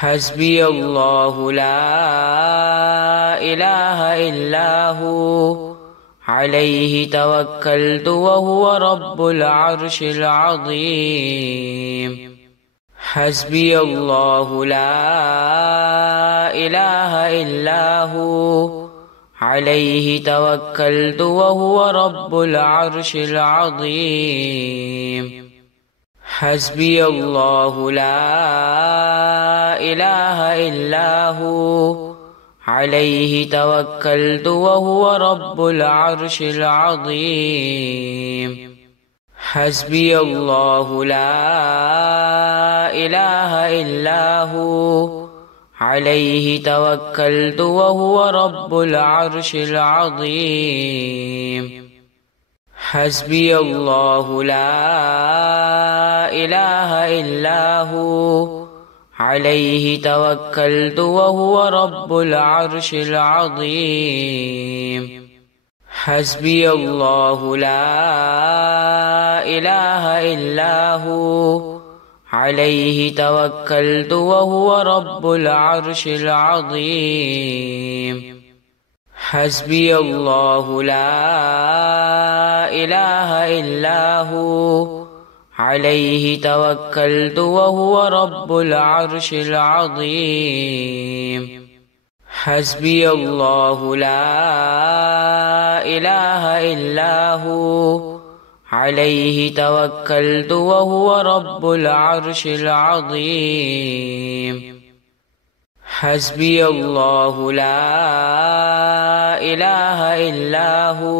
हस्बी अल्लाहु ला इलाहा इल्ला हु अलैहि तवक्कलतु व हुवा रब्बुल अर्शिल अज़ीम। हस्बी अल्लाहु ला इलाहा इल्ला हु अलैहि तवक्कलतु व हुवा रब्बुल अर्शिल अज़ीम। हस्बी अल्लाहु ला इलाहा इल्ला हु अलैहि तवक्कलतु व हुवा रब्बुल अर्शिल अज़ीम। हस्बी अल्लाहु ला इलाहा इल्ला हु अलैहि तवक्कलतु व हुवा रब्बुल अर्शिल अज़ीम। हस्बी अल्लाहु ला इलाहा इल्ला हु अलैहि तवक्कलतु व हुवा रब्बुल अर्शिल अज़ीम। हस्बी अल्लाहु ला इलाहा इल्ला हु अलैहि तवक्कलतु व हुवा रब्बुल अर्शिल अज़ीम। हस्बी अल्लाहु ला इलाहा इल्ला हु अलैहि तवक्कलतु व हुवा रब्बुल अर्शिल अज़ीम। हस्बी अल्लाहु ला इलाहा इल्ला हु अलैहि तवक्कलतु व हुवा रब्बुल अर्शिल अज़ीम। हस्बी अल्लाहु ला इलाहा इल्ला हु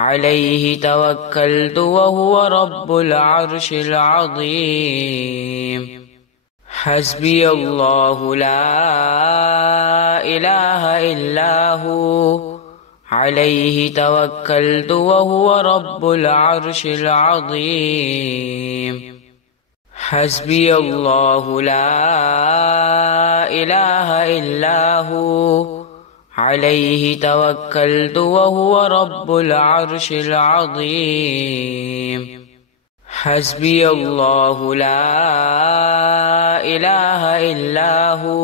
अलैहि तवक्कलतु व हुवा रब्बुल अर्शिल अज़ीम। हस्बी अल्लाहु ला इलाहा इल्ला हु अलैहि तवक्कलतु व हुवा रब्बुल अर्शिल अज़ीम। हस्बी अल्लाहु ला इलाहा इल्ला हु अलैहि तवक्कलतु व हुवा रब्बुल अर्शिल अज़ीम। हस्बी अल्लाहु ला इलाहा इल्ला हु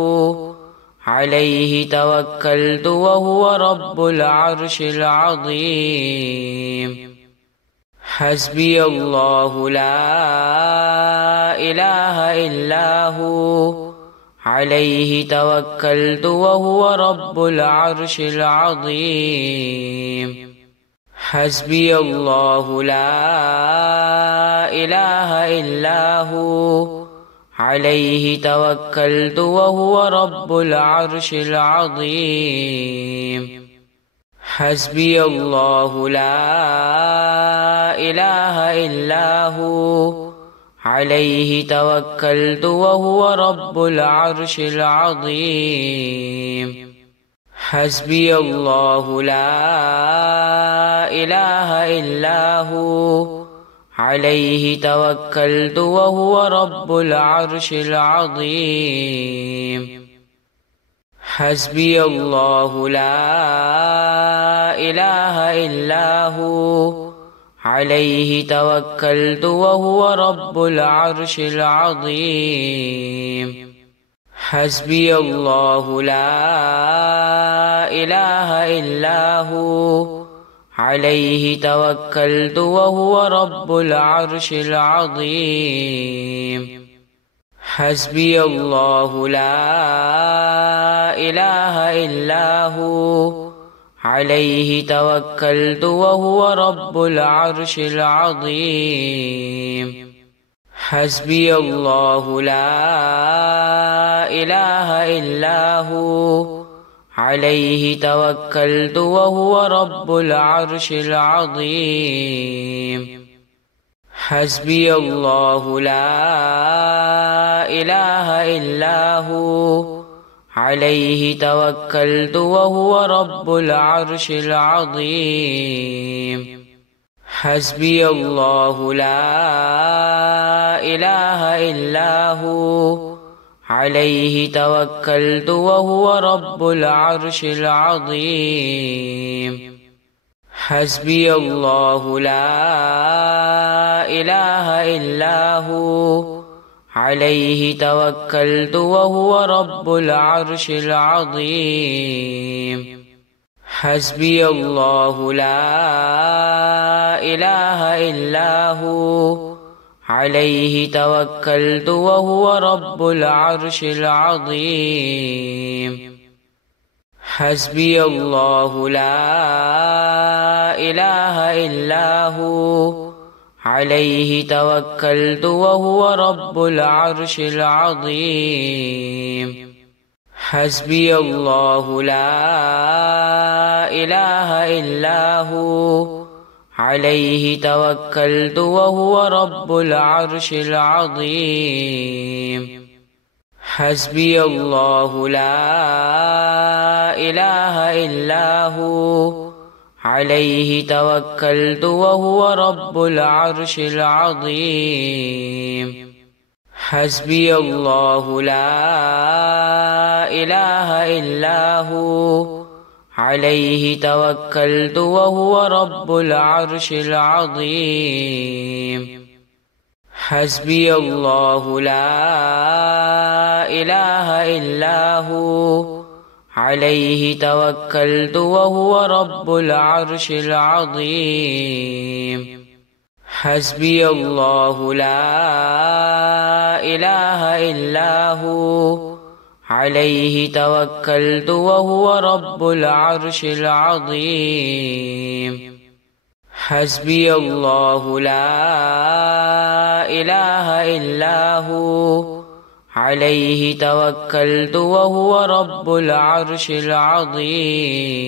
अलैहि तवक्कलतु व हुवा रब्बुल अर्शिल अज़ीम। हस्बी अल्लाहु ला इलाहा इल्ला हु अलैहि तवक्कलतु व हुवा रब्बुल अर्शिल अज़ीम। हस्बी अल्लाहु ला इलाहा इल्ला हु अलैहि तवक्कलतु व हुवा रब्बुल अर्शिल अज़ीम। हस्बी अल्लाहु ला इलाहा इल्ला हु अलैहि तवक्कलतु व हुवा रब्बुल अर्शिल अज़ीम। हस्बी अल्लाहु ला इलाहा इल्ला हु अलैहि तवक्कलतु व हुवा रब्बुल अर्शिल अज़ीम। हस्बी अल्लाहु ला इलाहा इल्ला हु अलैहि तवक्कलतु व हुवा रब्बुल अर्शिल अज़ीम। हस्बी अल्लाहु ला इलाहा इल्ला हु अलैहि तवक्कलतु व हुवा रब्बुल अर्शिल अज़ीम। हस्बी अल्लाहु ला इलाहा इल्ला हु अलैहि तवक्कलतु व हुवा रब्बुल अर्शिल अज़ीम। हस्बी अल्लाहु ला इलाहा इल्ला हु अलैहि तवक्कलतु व हुवा रब्बुल अर्शिल अज़ीम। हस्बी अल्लाहु ला इलाहा इल्ला हु अलैहि तवक्कलतु व हुवा रब्बुल अर्शिल अज़ीम। हस्बी अल्लाहु ला इलाहा इल्ला हु अलैहि तवक्कलतु व हुवा रब्बुल अर्शिल अज़ीम। हस्बी अल्लाहु ला इलाहा इल्ला हु عليه توكلت وهو رب العرش العظيم حسبي الله لا إله إلا هو عليه توكلت وهو رب العرش العظيم حسبي الله لا إله إلا هو عليه توكلت وهو رب العرش العظيم حسبي الله لا إله إلا هو عليه توكلت وهو رب العرش العظيم حسبي الله لا إله إلا هو عليه توكلت وهو رب العرش العظيم حسبي الله لا إله إلا هو عليه توكلت وهو رب العرش العظيم حسبي الله لا إله إلا هو عليه توكلت وهو رب العرش العظيم حسبي الله لا إله إلا هو عليه توكلت وهو رب العرش العظيم حسبي الله لا إله إلا هو عليه توكلت وهو رب العرش العظيم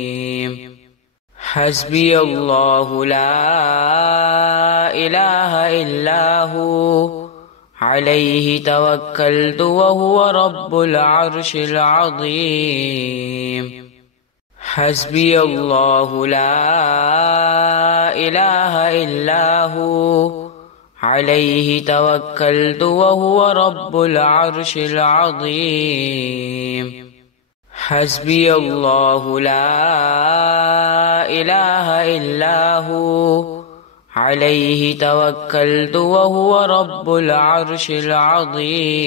حسبي الله لا إله إلا هو عليه توكلت وهو رب العرش العظيم حسبي الله لا إله إلا هو عليه توكلت وهو رب العرش العظيم حسبي الله لا إله إلا هو عليه توكلت وهو رب العرش العظيم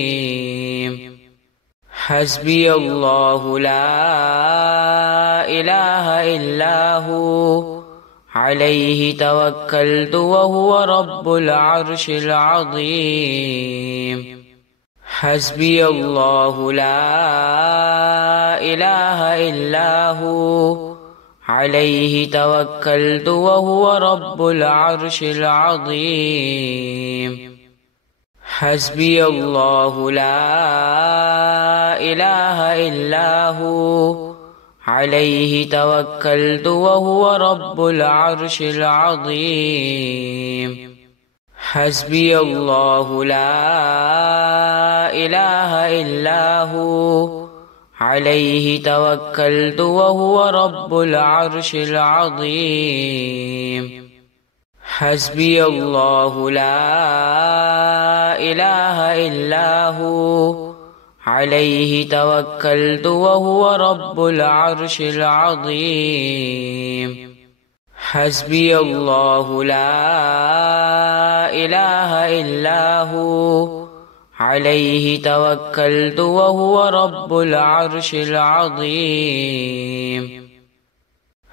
حسبي الله لا إله إلا هو عليه توكلت وهو رب العرش العظيم حسبي الله لا إله إلا هو عليه توكلت وهو رب العرش العظيم حسبي الله لا إله إلا هو عليه توكلت وهو رب العرش العظيم حسبي الله لا إله إلا هو عليه توكلت وهو رب العرش العظيم حسبي الله لا إله إلا هو عليه توكلت وهو رب العرش العظيم حسبي الله لا إله إلا هو عليه توكلت وهو رب العرش العظيم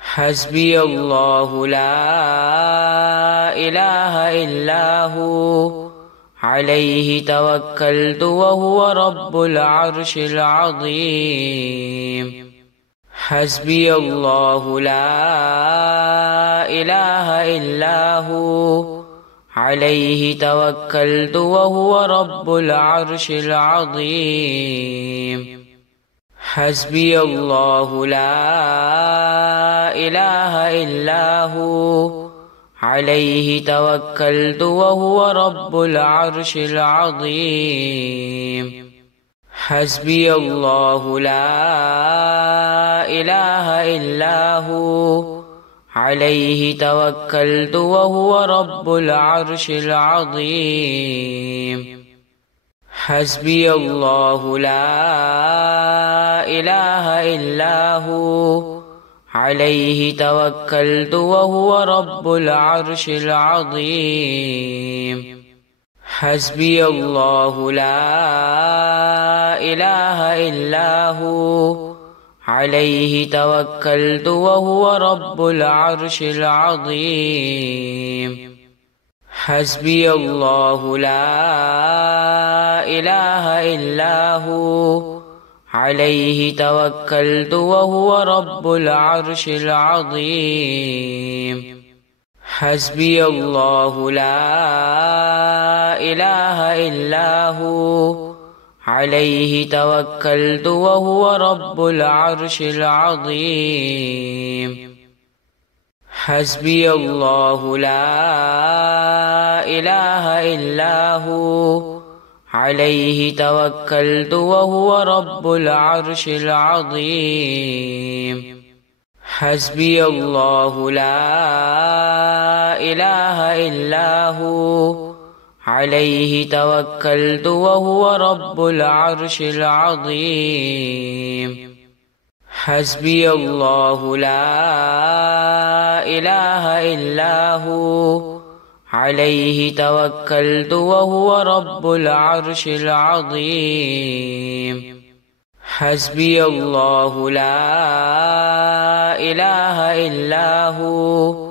حسبي الله لا إله إلا هو عليه توكلت وهو رب العرش العظيم حسبي الله لا إله إلا هو عليه توكلت وهو رب العرش العظيم حسبي الله لا إله إلا هو عليه توكلت وهو رب العرش العظيم حسبي الله لا إله إلا هو عليه توكلت وهو رب العرش العظيم حسبي الله لا إله إلا هو عليه توكلت وهو رب العرش العظيم حسبي الله لا إله إلا هو عليه توكلت وهو رب العرش العظيم حسبي الله لا إله إلا هو عليه توكلت وهو رب العرش العظيم حسبي الله لا إله إلا هو عليه توكلت وهو رب العرش العظيم حسبي الله لا إله إلا هو عليه توكلت وهو رب العرش العظيم حسبي الله لا إله إلا هو عليه توكلت وهو رب العرش العظيم حسبي الله لا إله إلا هو عليه توكلت وهو رب العرش العظيم حسبي الله لا إله إلا هو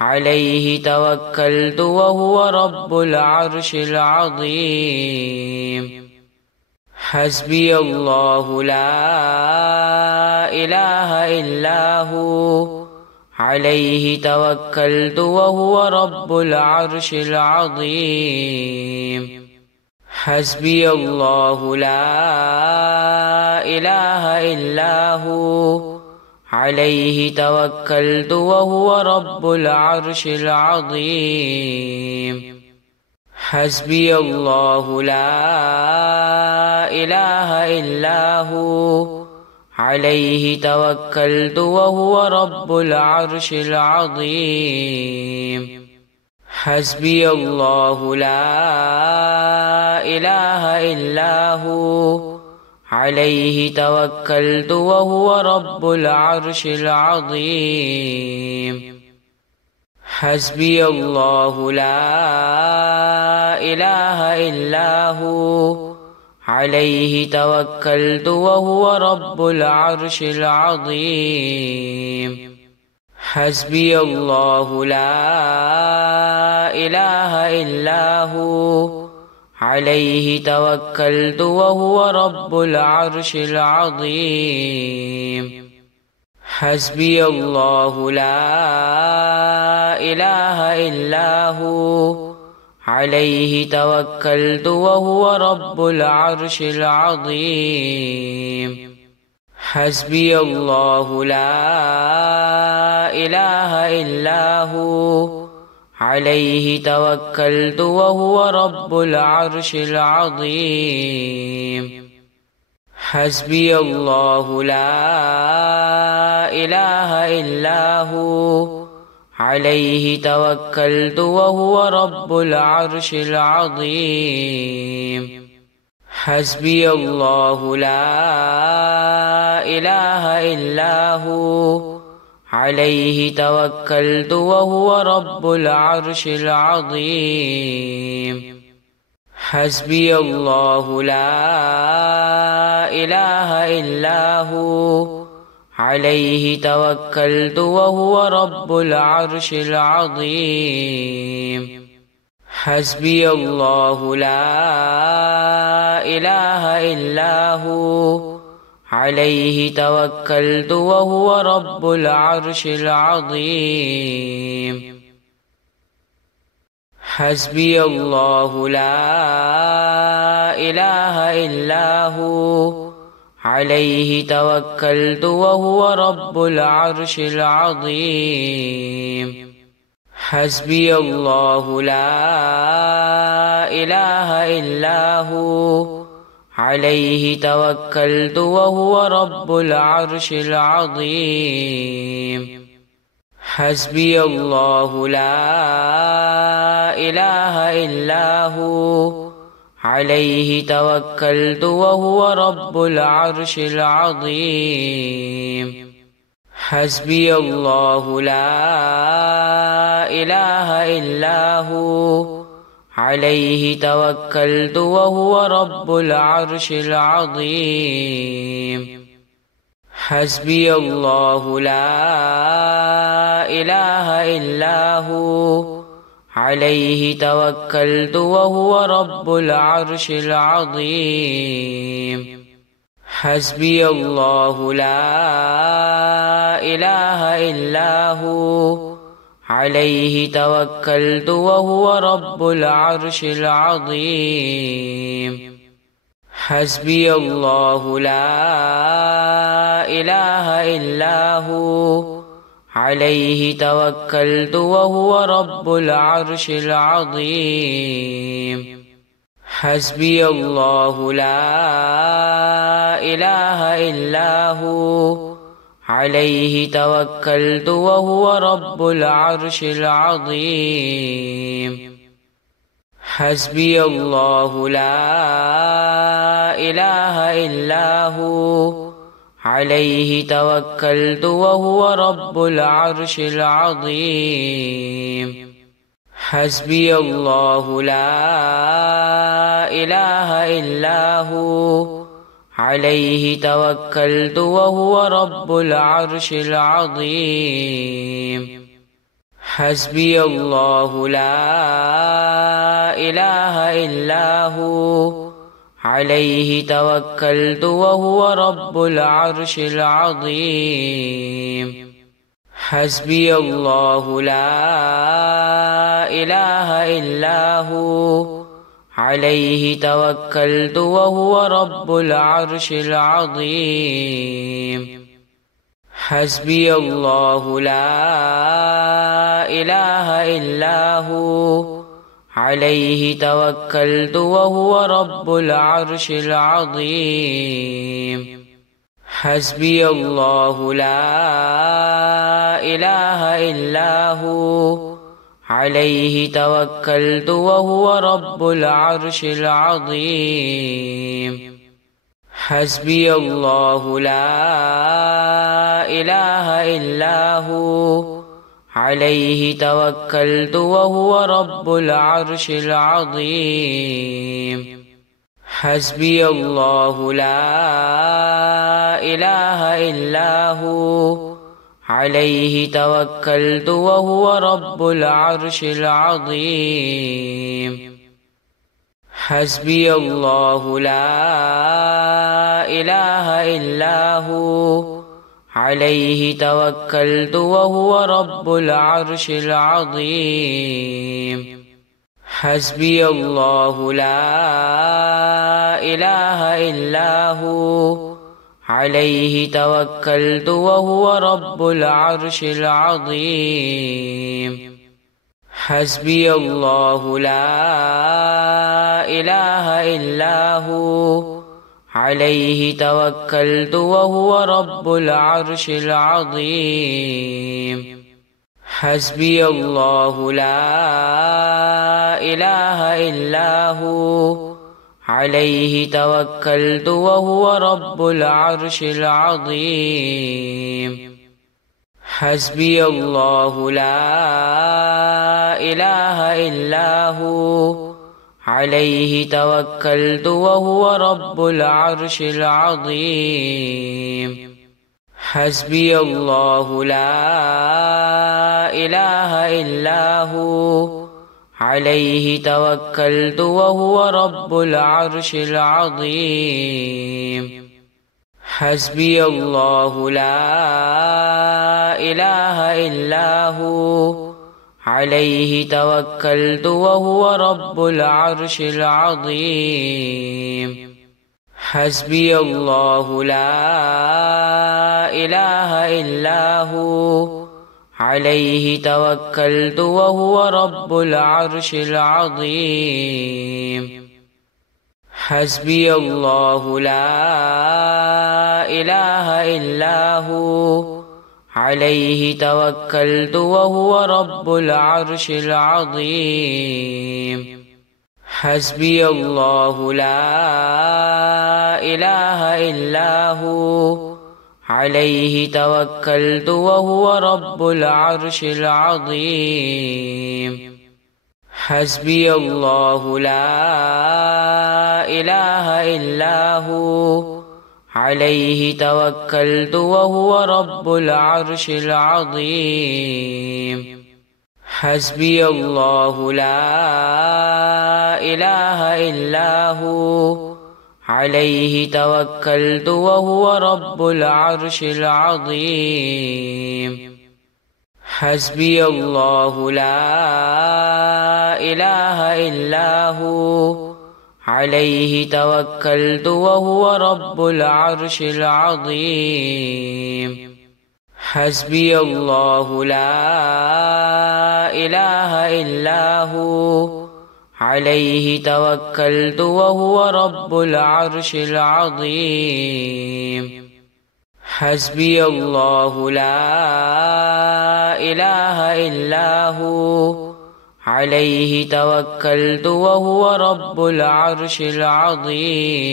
عليه توكلت وهو رب العرش العظيم حسبي الله لا إله إلا هو عليه توكلت وهو رب العرش العظيم حسبي الله لا إله إلا هو عليه توكلت وهو رب العرش العظيم حسبي الله لا إله إلا هو عليه توكلت وهو رب العرش العظيم حسبي الله لا إله إلا هو عليه توكلت وهو رب العرش العظيم حسبي الله لا إله إلا هو عليه توكلت وهو رب العرش العظيم حسبي الله لا إله إلا هو عليه توكلت وهو رب العرش العظيم حسبي الله لا إله إلا هو عليه توكلت وهو رب العرش العظيم حسبي الله لا إله إلا هو عليه توكلت وهو رب العرش العظيم حسبي الله لا إله إلا هو عليه توكلت وهو رب العرش العظيم حسبي الله لا إله إلا هو عليه توكلت وهو رب العرش العظيم حسبي الله لا إله إلا هو عليه توكلت وهو رب العرش العظيم حسبي الله لا إله إلا هو عليه توكلت وهو رب العرش العظيم حسبي الله لا إله إلا هو عليه توكلت وهو رب العرش العظيم حسبي الله لا إله إلا هو عليه توكلت وهو رب العرش العظيم حسبي الله لا إله إلا هو عليه توكلت وهو رب العرش العظيم حسبي الله لا إله إلا هو عليه توكلت وهو رب العرش العظيم حسبي الله لا إله إلا هو عليه توكلت وهو رب العرش العظيم حسبي الله لا إله إلا هو عليه توكلت وهو رب العرش العظيم حسبي الله لا إله إلا هو عليه توكلت وهو رب العرش العظيم حسبي الله لا إله إلا هو عليه توكلت وهو رب العرش العظيم حسبي الله لا إله إلا هو عليه توكلت وهو رب العرش العظيم حسبي الله لا إله إلا هو عليه توكلت وهو رب العرش العظيم حسبي الله لا إله إلا هو عليه توكلت وهو رب العرش العظيم حسبي الله لا إله إلا هو عليه توكلت وهو رب العرش العظيم حسبي الله لا إله إلا هو عليه توكلت وهو رب العرش العظيم حسبي الله لا إله إلا هو عليه توكلت وهو رب العرش العظيم حسبي الله لا إله إلا هو عليه توكلت وهو رب العرش العظيم حسبي الله لا إله إلا هو عليه توكلت وهو رب العرش العظيم حسبي الله لا إله إلا هو عليه توكلت وهو رب العرش العظيم حسبي الله لا إله إلا هو عليه توكلت وهو رب العرش العظيم حسبي الله لا إله إلا هو عليه توكلت وهو رب العرش العظيم حسبي الله لا إله إلا هو عليه توكلت وهو رب العرش العظيم حسبي الله لا إله إلا هو عليه توكلت وهو رب العرش العظيم حسبي الله لا إله إلا هو عليه توكلت وهو رب العرش العظيم حسبي الله لا إله إلا هو عليه توكلت وهو رب العرش العظيم حسبي الله لا إله إلا هو عليه توكلت وهو رب العرش العظيم حسبي الله لا إله إلا هو عليه توكلت وهو رب العرش العظيم حسبي الله لا إله إلا هو عليه توكلت وهو رب العرش العظيم حسبي الله لا إله إلا هو عليه توكلت وهو رب العرش العظيم. حسبي الله لا إله إلا هو عليه توكلت وهو رب العرش العظيم. حسبي الله لا إله إلا هو عليه توكلت وهو رب العرش العظيم. حسبي الله لا إله إلا هو عليه توكلت وهو رب العرش العظيم. حسبي الله لا إله إلا هو عليه توكلت وهو رب العرش العظيم.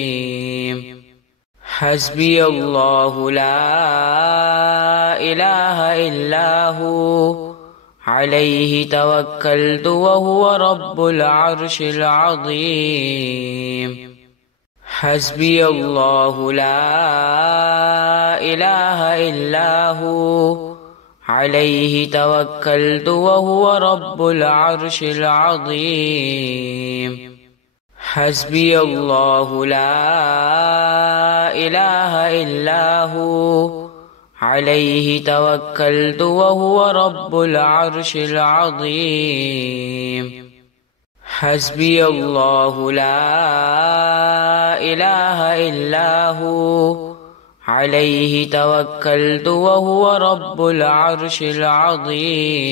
حسبي الله لا إله إلا هو عليه توكلت وهو رب العرش العظيم. حسبي الله لا إله إلا هو عليه توكلت وهو رب العرش العظيم. حسبي الله لا إله إلا هو عليه توكلت وهو رب العرش العظيم. حسبي الله لا إله إلا هو عليه توكلت وهو رب العرش العظيم.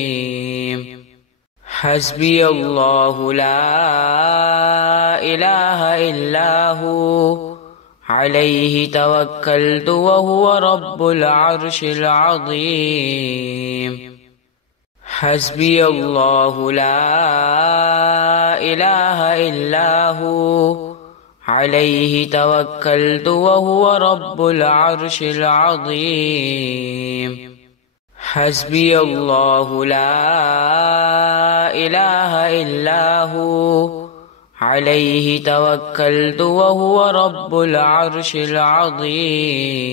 حسبي الله لا إله إلا هو عليه توكلت وهو رب العرش العظيم. حسبي الله لا إله إلا هو عليه توكلت وهو رب العرش العظيم. حسبي الله لا إله إلا هو عليه توكلت وهو رب العرش العظيم.